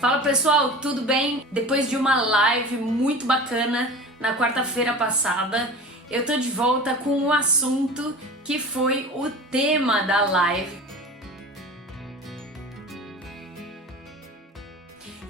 Fala pessoal, tudo bem? Depois de uma live muito bacana na quarta-feira passada, eu tô de volta com um assunto que foi o tema da live.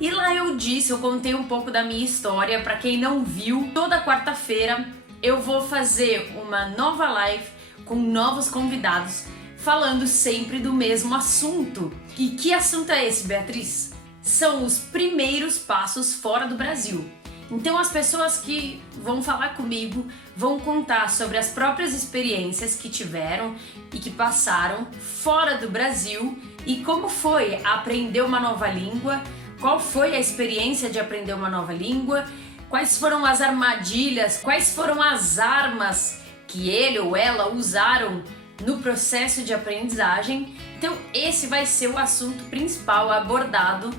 E lá eu contei um pouco da minha história. Para quem não viu, toda quarta-feira eu vou fazer uma nova live com novos convidados, falando sempre do mesmo assunto. E que assunto é esse, Beatriz? São os primeiros passos fora do Brasil. Então as pessoas que vão falar comigo vão contar sobre as próprias experiências que tiveram e que passaram fora do Brasil e como foi aprender uma nova língua, qual foi a experiência de aprender uma nova língua, quais foram as armadilhas, quais foram as armas que ele ou ela usaram no processo de aprendizagem. Então esse vai ser o assunto principal abordado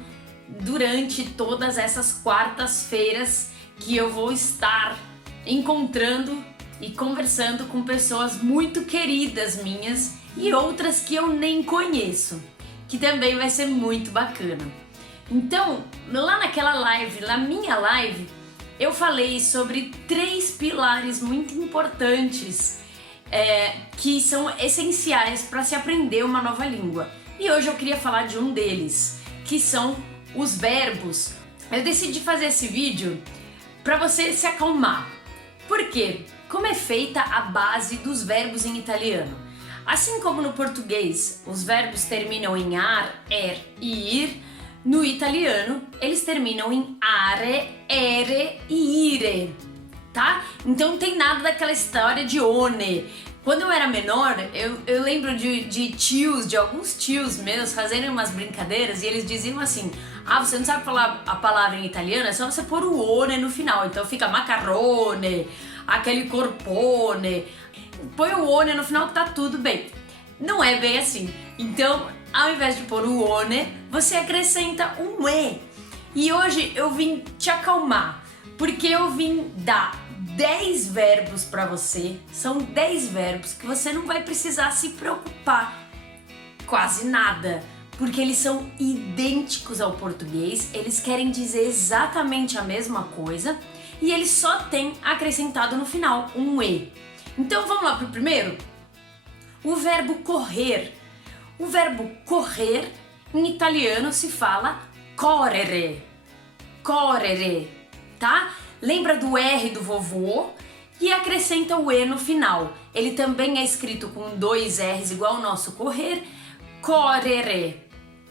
durante todas essas quartas-feiras que eu vou estar encontrando e conversando com pessoas muito queridas minhas e outras que eu nem conheço, que também vai ser muito bacana. Então, lá naquela live, na minha live, eu falei sobre 3 pilares muito importantes que são essenciais para se aprender uma nova língua. E hoje eu queria falar de um deles, que são os verbos. Eu decidi fazer esse vídeo para você se acalmar. Por quê? Como é feita a base dos verbos em italiano? Assim como no português os verbos terminam em ar, e ir, no italiano eles terminam em are, ere e ire, tá? Então não tem nada daquela história de one. Quando eu era menor, eu lembro de alguns tios meus fazerem umas brincadeiras e eles diziam assim: ah, você não sabe falar a palavra em italiano, é só você pôr o one no final, então fica macarrone, aquele corpone, põe o one no final que tá tudo bem. Não é bem assim. Então, ao invés de pôr o one, você acrescenta um e. E hoje eu vim te acalmar, porque eu vim dar 10 verbos para você. São 10 verbos que você não vai precisar se preocupar quase nada, porque eles são idênticos ao português, eles querem dizer exatamente a mesma coisa e eles só têm acrescentado no final um e. Então vamos lá pro primeiro? O verbo correr. O verbo correr em italiano se fala correre. Correre, tá? Lembra do R do vovô e acrescenta o E no final. Ele também é escrito com 2 R's igual o nosso correr, correre.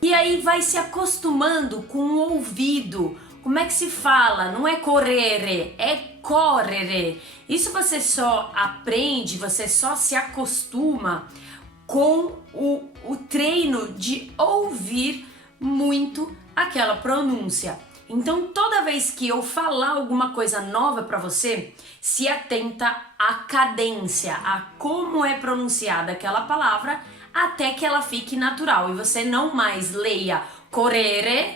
E aí vai se acostumando com o ouvido. Como é que se fala? Não é correre, é correre. Isso você só aprende, você só se acostuma com o treino de ouvir muito aquela pronúncia. Então, toda vez que eu falar alguma coisa nova para você, se atenta à cadência, a como é pronunciada aquela palavra, até que ela fique natural e você não mais leia correre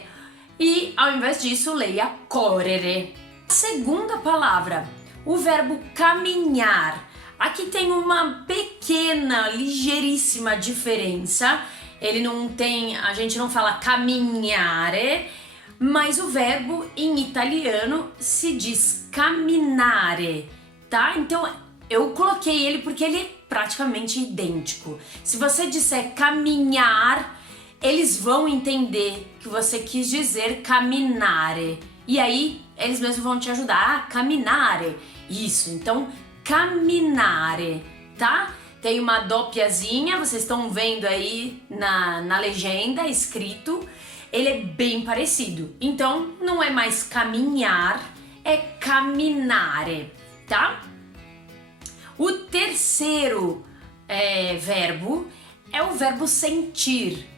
e, ao invés disso, leia correre. A segunda palavra, o verbo caminhar. Aqui tem uma pequena, ligeiríssima diferença. A gente não fala caminhare, mas o verbo em italiano se diz camminare, tá? Então eu coloquei ele porque ele é praticamente idêntico. Se você disser caminhar, eles vão entender que você quis dizer camminare. E aí eles mesmos vão te ajudar a camminare. Isso, então camminare, tá? Tem uma doppiazinha, vocês estão vendo aí na legenda escrito. Ele é bem parecido. Então, não é mais caminhar, é camminare, tá? O terceiro verbo é o verbo sentir.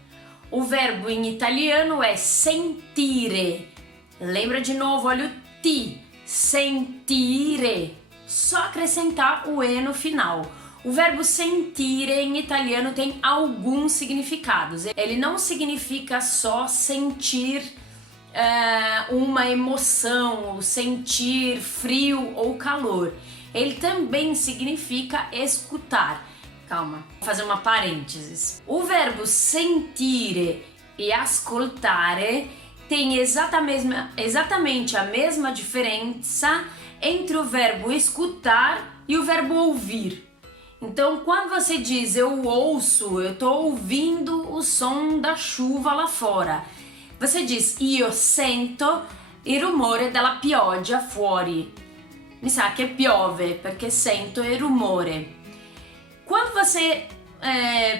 O verbo em italiano é sentire. Lembra de novo, olha o ti. Sentire. Só acrescentar o e no final. O verbo sentire em italiano tem alguns significados. Ele não significa só sentir uma emoção, ou sentir frio ou calor. Ele também significa escutar. Calma, vou fazer uma parênteses. O verbo sentire e ascoltare tem exatamente a mesma diferença entre o verbo escutar e o verbo ouvir. Então, quando você diz eu ouço, eu estou ouvindo o som da chuva lá fora. Você diz io sento il rumore della pioggia fuori. Mi sa che piove, perché sento il rumore. Quando você,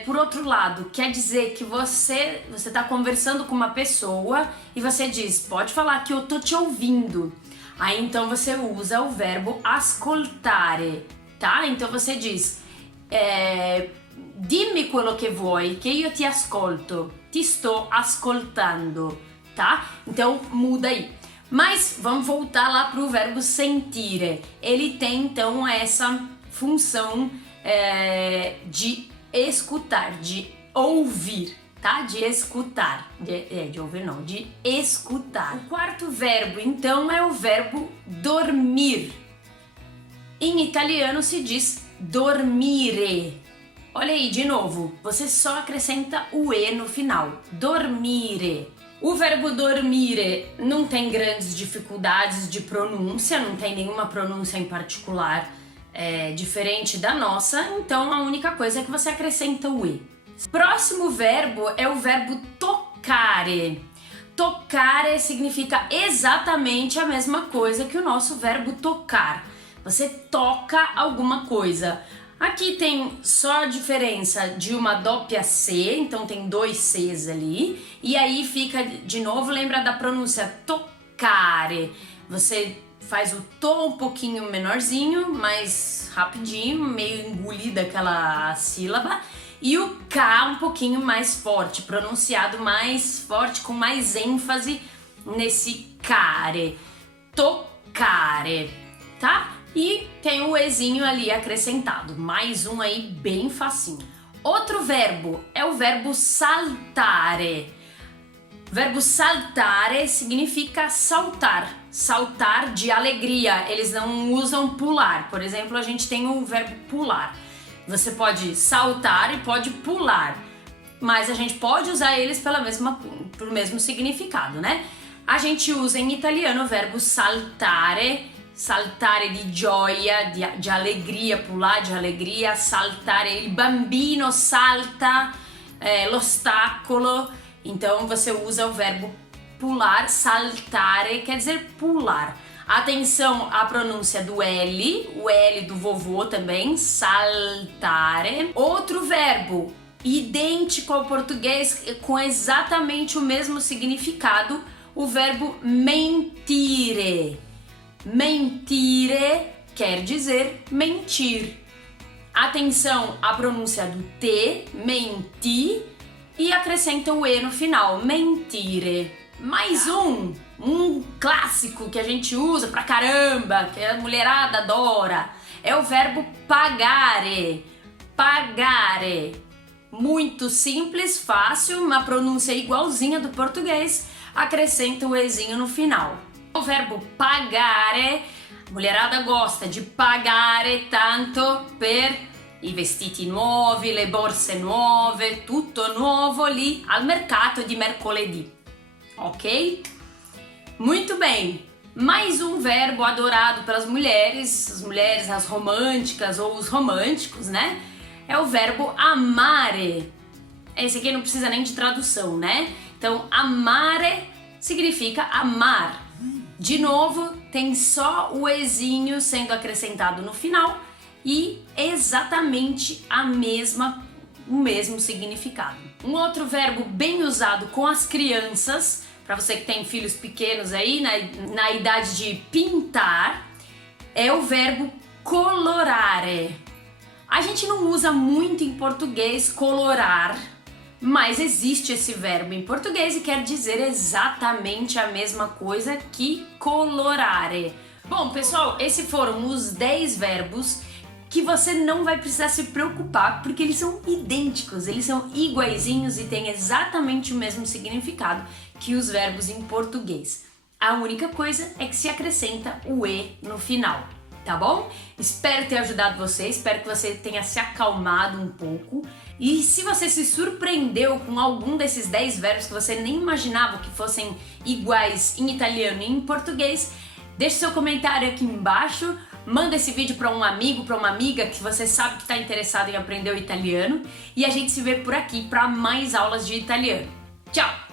por outro lado, quer dizer que você está conversando com uma pessoa e você diz, pode falar que eu tô te ouvindo. Aí então você usa o verbo ascoltare, tá? Então você diz, dimmi quello che vuoi, che io ti ascolto, ti sto ascoltando, tá? Então muda aí. Mas vamos voltar lá para o verbo sentire. Ele tem então essa função de escutar, de ouvir, tá? De escutar, de ouvir não, de escutar. O quarto verbo então é o verbo dormir. Em italiano se diz dormire. Olha aí, de novo, você só acrescenta o E no final, dormire. O verbo dormire não tem grandes dificuldades de pronúncia, não tem nenhuma pronúncia em particular diferente da nossa, então a única coisa é que você acrescenta o E. Próximo verbo é o verbo toccare. Toccare significa exatamente a mesma coisa que o nosso verbo tocar. Você toca alguma coisa. Aqui tem só a diferença de uma doppia C, então tem 2 Cs ali, e aí fica, de novo, lembra da pronúncia toccare. Você faz o to um pouquinho menorzinho, mais rapidinho, meio engolida aquela sílaba, e o K um pouquinho mais forte, pronunciado mais forte, com mais ênfase nesse care, toccare, tá? E tem o Ezinho ali acrescentado, mais um aí bem facinho. Outro verbo é o verbo saltare. O verbo saltare significa saltar, saltar de alegria. Eles não usam pular. Por exemplo, a gente tem o verbo pular. Você pode saltar e pode pular, mas a gente pode usar eles pelo mesmo significado, né? A gente usa em italiano o verbo saltare, saltare di gioia, di alegria, pular de alegria, saltare, il bambino salta, l'ostacolo. Então você usa o verbo pular, saltare, quer dizer pular. Atenção à pronúncia do L, o L do vovô também, saltare. Outro verbo idêntico ao português, com exatamente o mesmo significado, o verbo mentire. Mentire quer dizer mentir. Atenção à pronúncia do T, menti, e acrescenta o E no final, mentire. Mais um clássico que a gente usa pra caramba, que a mulherada adora, é o verbo pagare. Pagare. Muito simples, fácil, uma pronúncia igualzinha do português, acrescenta o Ezinho no final. O verbo pagare, a mulherada gosta di pagare tanto per i vestiti nuovi, le borse nuove, tutto nuovo lì al mercato di mercoledì, ok? Muito bem, mais um verbo adorado pelas mulheres, as românticas ou os românticos, né? É o verbo amare. Esse aqui não precisa nem de tradução, né? Então, amare significa amar. De novo, tem só o Ezinho sendo acrescentado no final e exatamente o mesmo significado. Um outro verbo bem usado com as crianças, para você que tem filhos pequenos aí, na idade de pintar, é o verbo colorare. A gente não usa muito em português colorar, mas existe esse verbo em português e quer dizer exatamente a mesma coisa que colorare. Bom, pessoal, esses foram os 10 verbos que você não vai precisar se preocupar, porque eles são idênticos, eles são iguaizinhos e têm exatamente o mesmo significado que os verbos em português. A única coisa é que se acrescenta o E no final. tá bom? Espero ter ajudado você, espero que você tenha se acalmado um pouco. E se você se surpreendeu com algum desses 10 verbos que você nem imaginava que fossem iguais em italiano e em português, deixe seu comentário aqui embaixo, manda esse vídeo para um amigo, para uma amiga que você sabe que está interessado em aprender o italiano, e a gente se vê por aqui para mais aulas de italiano. Tchau!